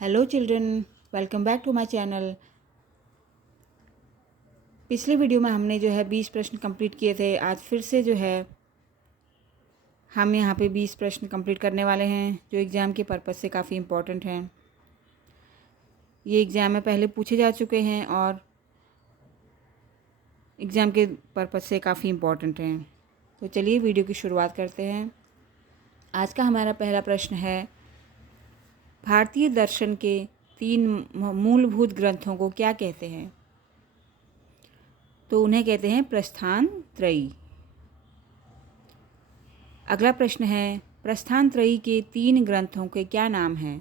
Hello children, welcome back to my channel. पिछले video में हमने 20 प्रश्न कंप्लीट किए थे। आज फिर से हम यहाँ पे 20 प्रश्न कंप्लीट करने वाले हैं जो एग्ज़ाम के पर्पज़ से काफ़ी इम्पोर्टेंट हैं। ये एग्ज़ाम में पहले पूछे जा चुके हैं और एग्ज़ाम के पर्पज़ से काफ़ी इम्पोर्टेंट हैं। तो चलिए वीडियो की शुरुआत करते हैं। आज का हमारा पहला प्रश्न है, भारतीय दर्शन के 3 मूलभूत ग्रंथों को क्या कहते हैं? तो उन्हें कहते हैं प्रस्थान त्रयी। अगला प्रश्न है, प्रस्थान त्रयी के 3 ग्रंथों के क्या नाम हैं?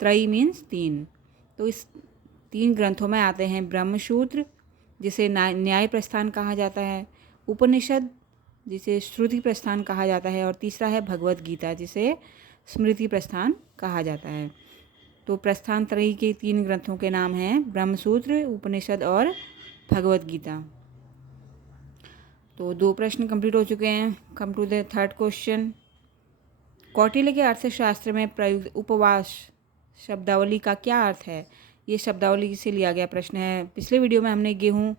त्रयी मीन्स 3। तो इस 3 ग्रंथों में आते हैं ब्रह्मसूत्र, जिसे न्याय प्रस्थान कहा जाता है, उपनिषद जिसे श्रुति प्रस्थान कहा जाता है, और तीसरा है भगवत गीता जिसे स्मृति प्रस्थान कहा जाता है। तो प्रस्थान त्रयी के 3 ग्रंथों के नाम हैं ब्रह्मसूत्र, उपनिषद और भगवत गीता। तो 2 प्रश्न कंप्लीट हो चुके हैं। Come to the third question. Kautilya के अर्थशास्त्र में प्रयुक्त उपवास शब्दावली का क्या अर्थ है? ये शब्दावली से लिया गया प्रश्न है। पिछले वीडियो में हमने गेहूँ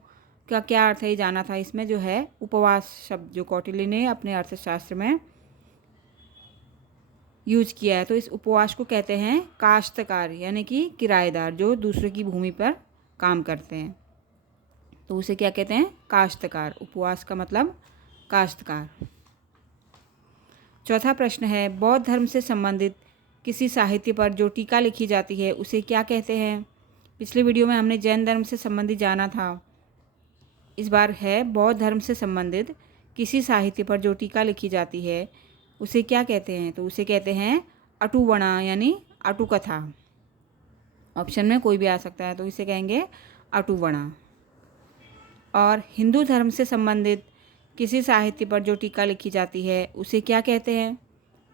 का क्या अर्थ है ये जाना था। इसमें उपवास शब्द जो कौटिल्य ने अपने अर्थशास्त्र में यूज किया है। तो इस उपवास को कहते हैं काश्तकार, यानी कि किराएदार जो दूसरे की भूमि पर काम करते हैं। तो उसे क्या कहते हैं? काश्तकार। उपवास का मतलब काश्तकार। चौथा प्रश्न है, बौद्ध धर्म से संबंधित किसी साहित्य पर जो टीका लिखी जाती है उसे क्या कहते हैं? पिछले वीडियो में हमने जैन धर्म से संबंधित जाना था। इस बार है बौद्ध धर्म से संबंधित किसी साहित्य पर जो टीका लिखी जाती है उसे क्या कहते हैं? तो उसे कहते हैं अटुवणा, यानी अटुकथा। ऑप्शन में कोई भी आ सकता है, तो इसे कहेंगे अटुवणा। और हिंदू धर्म से संबंधित किसी साहित्य पर जो टीका लिखी जाती है उसे क्या कहते हैं?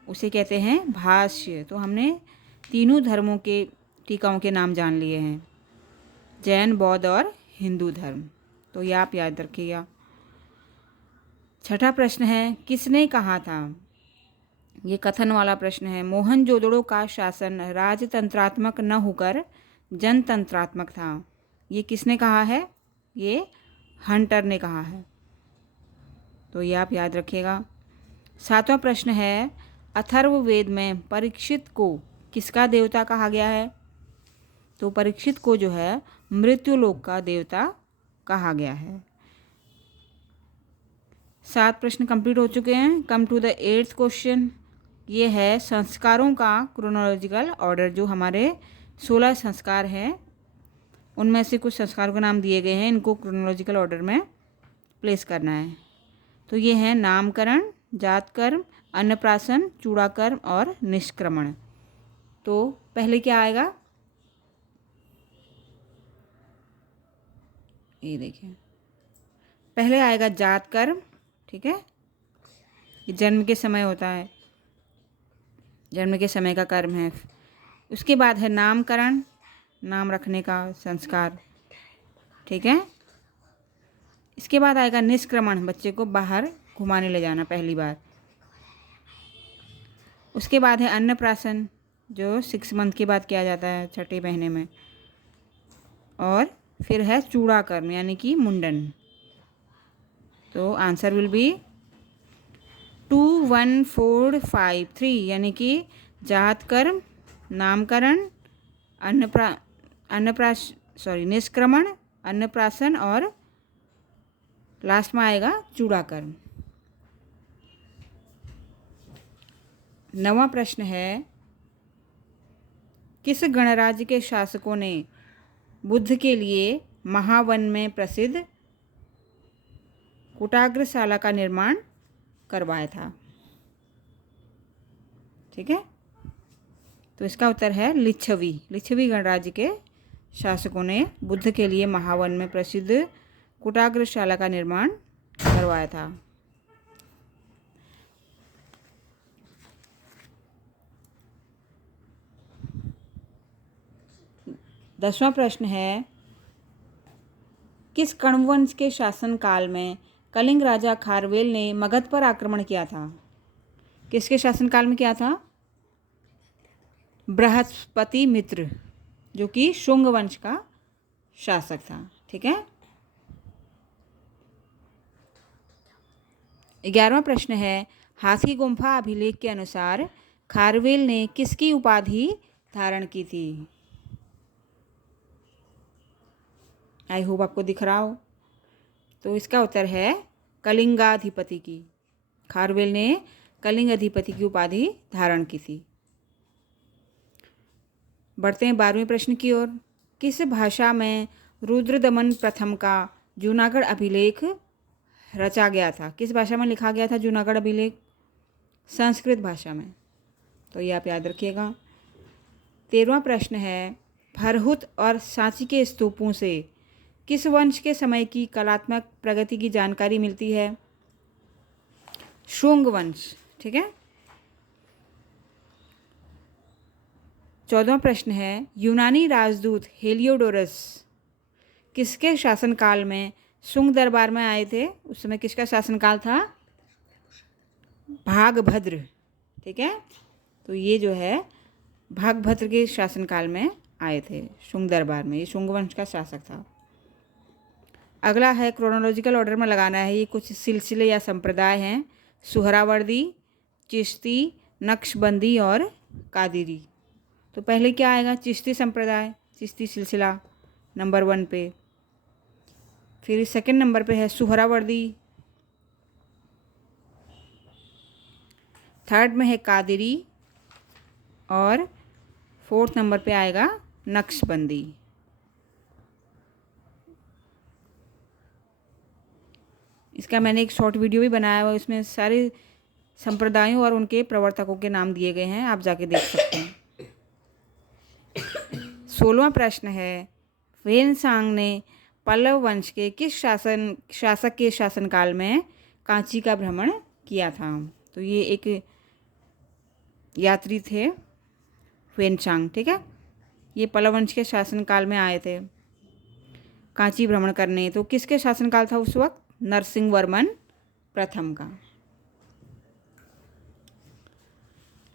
उसे कहते हैं भाष्य। तो हमने तीनों धर्मों के टीकाओं के नाम जान लिए हैं, जैन, बौद्ध और हिंदू धर्म। तो ये आप याद रखिएगा। छठा प्रश्न है, किसने कहा था? ये कथन वाला प्रश्न है। मोहनजोदड़ो का शासन राजतंत्रात्मक न होकर जनतंत्रात्मक था। ये किसने कहा है? ये हंटर ने कहा है। तो ये आप याद रखिएगा। सातवां प्रश्न है, अथर्ववेद में परीक्षित को किसका देवता कहा गया है? तो परीक्षित को मृत्युलोक का देवता कहा गया है। 7 प्रश्न कंप्लीट हो चुके हैं। Come to the 8th question. ये है संस्कारों का क्रोनोलॉजिकल ऑर्डर। जो हमारे 16 संस्कार हैं उनमें से कुछ संस्कारों के नाम दिए गए हैं, इनको क्रोनोलॉजिकल ऑर्डर में प्लेस करना है। तो ये हैं नामकरण, जातकर्म, अन्नप्राशन, चूड़ाकर्म और निष्क्रमण। तो पहले क्या आएगा? ये देखिए, पहले आएगा जातकर्म। ठीक है, ये जन्म के समय होता है, जन्म के समय का कर्म है। उसके बाद है नामकरण, नाम रखने का संस्कार। ठीक है, इसके बाद आएगा निष्क्रमण, बच्चे को बाहर घुमाने ले जाना पहली बार। उसके बाद है अन्नप्राशन, जो 6 मंथ के बाद किया जाता है, छठे महीने में। और फिर है चूड़ाकर्म, यानी कि मुंडन। तो आंसर विल बी 2 1 4 5 3, यानी कि जातकर्म, नामकरण, निष्क्रमण, अन्नप्राशन और लास्ट में आएगा चूड़ाकर्म। 9वां प्रश्न है, किस गणराज्य के शासकों ने बुद्ध के लिए महावन में प्रसिद्ध कुटाग्रशाला का निर्माण करवाया था? ठीक है, तो इसका उत्तर है लिच्छवी। लिच्छवी गणराज्य के शासकों ने बुद्ध के लिए महावन में प्रसिद्ध कुटाग्रशाला का निर्माण करवाया था। 10वां प्रश्न है, किस कण्ववंश के शासनकाल में कलिंग राजा खारवेल ने मगध पर आक्रमण किया था? किसके शासनकाल में किया था? बृहस्पति मित्र, जो कि शुंग वंश का शासक था। ठीक है। 11वां प्रश्न है, हाथी गुम्फा अभिलेख के अनुसार खारवेल ने किसकी उपाधि धारण की थी? आई होप आपको दिख रहा हो। तो इसका उत्तर है कलिंगाधिपति की। खारवेल ने कलिंग अधिपति की उपाधि धारण की थी। बढ़ते हैं 12वें प्रश्न की ओर। किस भाषा में रुद्रदमन प्रथम का जूनागढ़ अभिलेख रचा गया था? किस भाषा में लिखा गया था जूनागढ़ अभिलेख? संस्कृत भाषा में। तो ये आप याद रखिएगा। 13वां प्रश्न है, भरहुत और सांची के स्तूपों से किस वंश के समय की कलात्मक प्रगति की जानकारी मिलती है? शुंग वंश। ठीक है। 14वां प्रश्न है, यूनानी राजदूत हेलियोडोरस किसके शासनकाल में शुंग दरबार में आए थे? उस समय किसका शासनकाल था? भागभद्र। ठीक है। तो ये जो है भागभद्र के शासनकाल में आए थे शुंग दरबार में। ये शुंग वंश का शासक था। अगला है, क्रोनोलॉजिकल ऑर्डर में लगाना है। ये कुछ सिलसिले या संप्रदाय हैं, सुहरावर्दी, चिश्ती, नक्शबंदी और कादिरी। तो पहले क्या आएगा? चिश्ती संप्रदाय, चिश्ती सिलसिला नंबर 1 पे। फिर सेकंड नंबर पे है सुहरावर्दी, थर्ड में है कादिरी और फोर्थ नंबर पे आएगा नक्शबंदी। इसका मैंने एक शॉर्ट वीडियो भी बनाया हुआ है, उसमें सारे संप्रदायों और उनके प्रवर्तकों के नाम दिए गए हैं, आप जाके देख सकते हैं। 16वां प्रश्न है, वेनसांग ने पल्लव वंश के किस शासक के शासनकाल में कांची का भ्रमण किया था? तो ये एक यात्री थे वेनसांग। ठीक है। ये पल्लव वंश के शासनकाल में आए थे कांची भ्रमण करने। तो किसके शासनकाल था उस वक्त? नरसिंह वर्मन प्रथम का।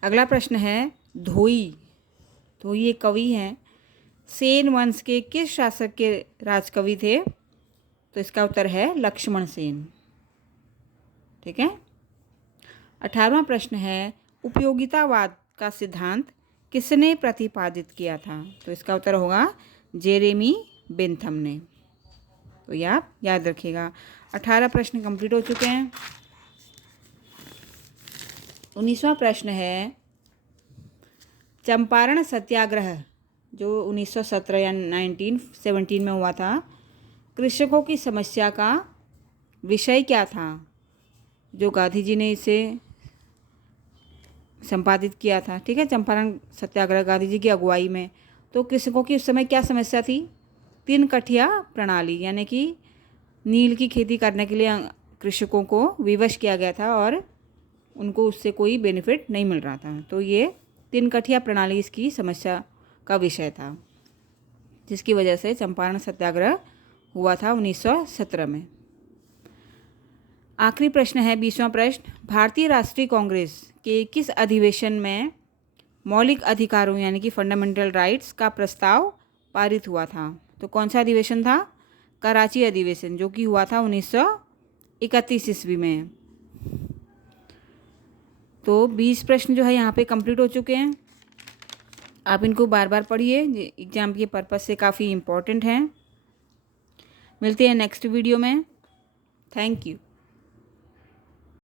अगला प्रश्न है, धोई। धोई एक कवि हैं, सेन वंश के किस शासक के राजकवि थे? तो इसका उत्तर है लक्ष्मण सेन। ठीक है। 18वां प्रश्न है, उपयोगितावाद का सिद्धांत किसने प्रतिपादित किया था? तो इसका उत्तर होगा जेरेमी बेंथम ने। तो ये आप याद रखिएगा। 18 प्रश्न कंप्लीट हो चुके हैं। 19वां प्रश्न है, चंपारण सत्याग्रह जो 1917 या 1917 में हुआ था, कृषकों की समस्या का विषय क्या था? जो गांधी जी ने इसे संपादित किया था। ठीक है। चंपारण सत्याग्रह गांधी जी की अगुवाई में। तो कृषकों की उस समय क्या समस्या थी? 3 कठिया प्रणाली, यानी कि नील की खेती करने के लिए कृषकों को विवश किया गया था और उनको उससे कोई बेनिफिट नहीं मिल रहा था। तो ये 3 कठिया प्रणाली इसकी समस्या का विषय था, जिसकी वजह से चंपारण सत्याग्रह हुआ था 1917 में। आखिरी प्रश्न है 20वां प्रश्न, भारतीय राष्ट्रीय कांग्रेस के किस अधिवेशन में मौलिक अधिकारों यानी कि फंडामेंटल राइट्स का प्रस्ताव पारित हुआ था? तो कौन सा अधिवेशन था? कराची अधिवेशन, जो कि हुआ था 1931 ईस्वी में। तो 20 प्रश्न जो है यहाँ पे कंप्लीट हो चुके हैं। आप इनको बार बार पढ़िए, एग्जाम के पर्पज़ से काफ़ी इम्पोर्टेंट हैं। मिलते हैं नेक्स्ट वीडियो में। Thank you.